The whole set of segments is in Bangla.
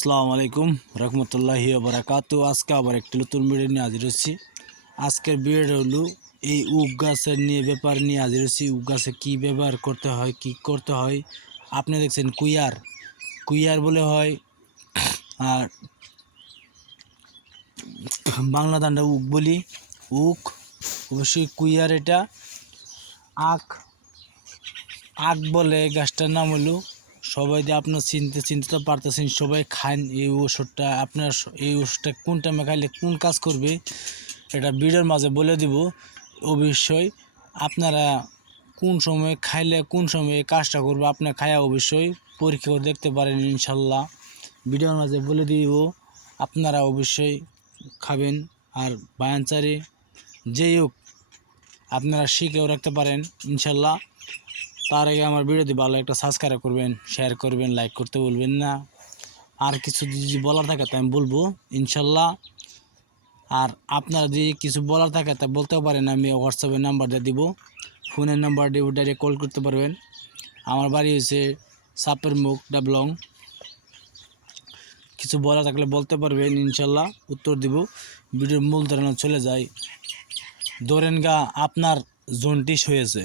আসসালামু আলাইকুম রহমতুল্লাহি ওয়া বারাকাতু। আজকে আবার একটি নতুন ভিডিও নিয়ে হাজির হচ্ছি। আজকের ভিডিওটা হলো এই উখ গাছের ব্যাপার নিয়ে হাজির হচ্ছি। উখ গাছে কী ব্যবহার করতে হয়, কি করতে হয়। আপনি দেখছেন কুইয়ার বলে হয়, আর বাংলা দান্ডা উখ বলি। উখ অবশ্যই কুইয়ার, এটা আখ আখ বলে গাছটার নাম হলো। সবাই দিয়ে আপনার চিনতে তো পারতেছেন, সবাই খান এই ওষুধটা। আপনার এই ওষুধটা কোন টাইমে খাইলে কোন কাজ করবে এটা ভিডিওর মাঝে বলে দিব। অবশ্যই আপনারা কোন সময় খাইলে কোন সময়ে কাজটা করবে আপনার খায়া অবশ্যই পরীক্ষা করে দেখতে পারেন ইনশাল্লাহ। ভিডিওর মাঝে বলে দিব, আপনারা অবশ্যই খাবেন। আর বায়ানচারি যেই হোক আপনারা শিখেও রাখতে পারেন ইনশাল্লাহ। তার আগে আমার ভিডিওটি ভালো একটা সাবস্ক্রাইব করবেন, শেয়ার করবেন, লাইক করতে বলবেন না। আর কিছু যদি বলার থাকে তা আমি বলবো ইনশাল্লাহ। আর আপনারা যদি কিছু বলার থাকে তা বলতেও পারেন, আমি হোয়াটসঅ্যাপের নাম্বার দিয়ে দিব, ফোনের নাম্বার দিয়ে ডাইরেক্ট কল করতে পারবেন। আমার বাড়ি হচ্ছে সাপের মুখ ডাবলং। কিছু বলা থাকলে বলতে পারবেন ইনশাল্লাহ, উত্তর দিব। ভিডিওর মূল ধারণা চলে যায়। ধরেন গা আপনার জন্ডিস হয়েছে,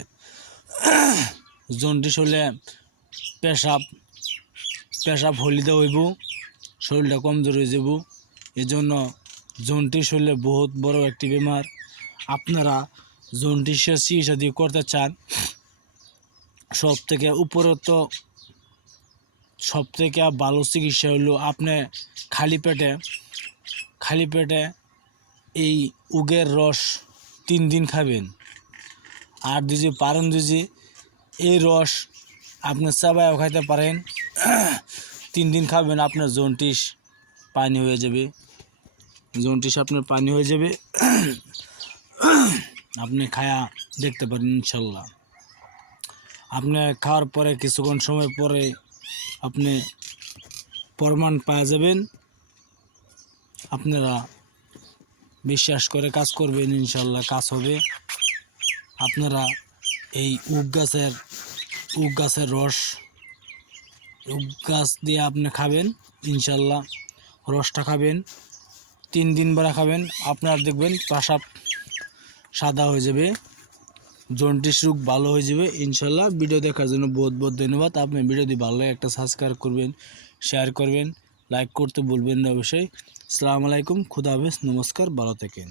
জন্ডিস হলে পেশাব হলিদে হইব, শরীরটা কমজোর হয়ে যাব। এজন্য জন্ডিস হলে বহুত বড় একটি বেমার। আপনারা জন্ডিসের চিকিৎসা যদি করতে চান, সব থেকে ভালো চিকিৎসা হলো আপনি খালি পেটে এই উগের রস 3 দিন খাবেন। আর যদি পারেন, যদি এই রস আপনি চাবাইও খাইতে পারেন, 3 দিন খাবেন, আপনার জন্ডিস পানি হয়ে যাবে। আপনি খায়া দেখতে পারেন ইনশাল্লাহ। আপনি খাওয়ার পরে কিছুক্ষণ সময় পরে আপনি প্রমাণ পাওয়া যাবেন। আপনারা বিশ্বাস করে কাজ করবেন ইনশাল্লাহ, কাজ হবে। আপনারা এই উখ গাছের রস, উখ গাছ দিয়ে আপনি খাবেন ইনশাল্লাহ। রসটা খাবেন, 3 দিন বেলা খাবেন, আপনার দেখবেন প্রস্রাব সাদা হয়ে যাবে, জন্ডিস রোগ ভালো হয়ে যাবে ইনশাল্লাহ। ভিডিও দেখার জন্য বহুত বহুত ধন্যবাদ। আপনি ভিডিওটি ভালো একটা সাবস্ক্রাইব করবেন, শেয়ার করবেন, লাইক করতে ভুলবেন না অবশ্যই। আসসালামু আলাইকুম, খুদা হাফেজ, নমস্কার, ভালো থাকেন।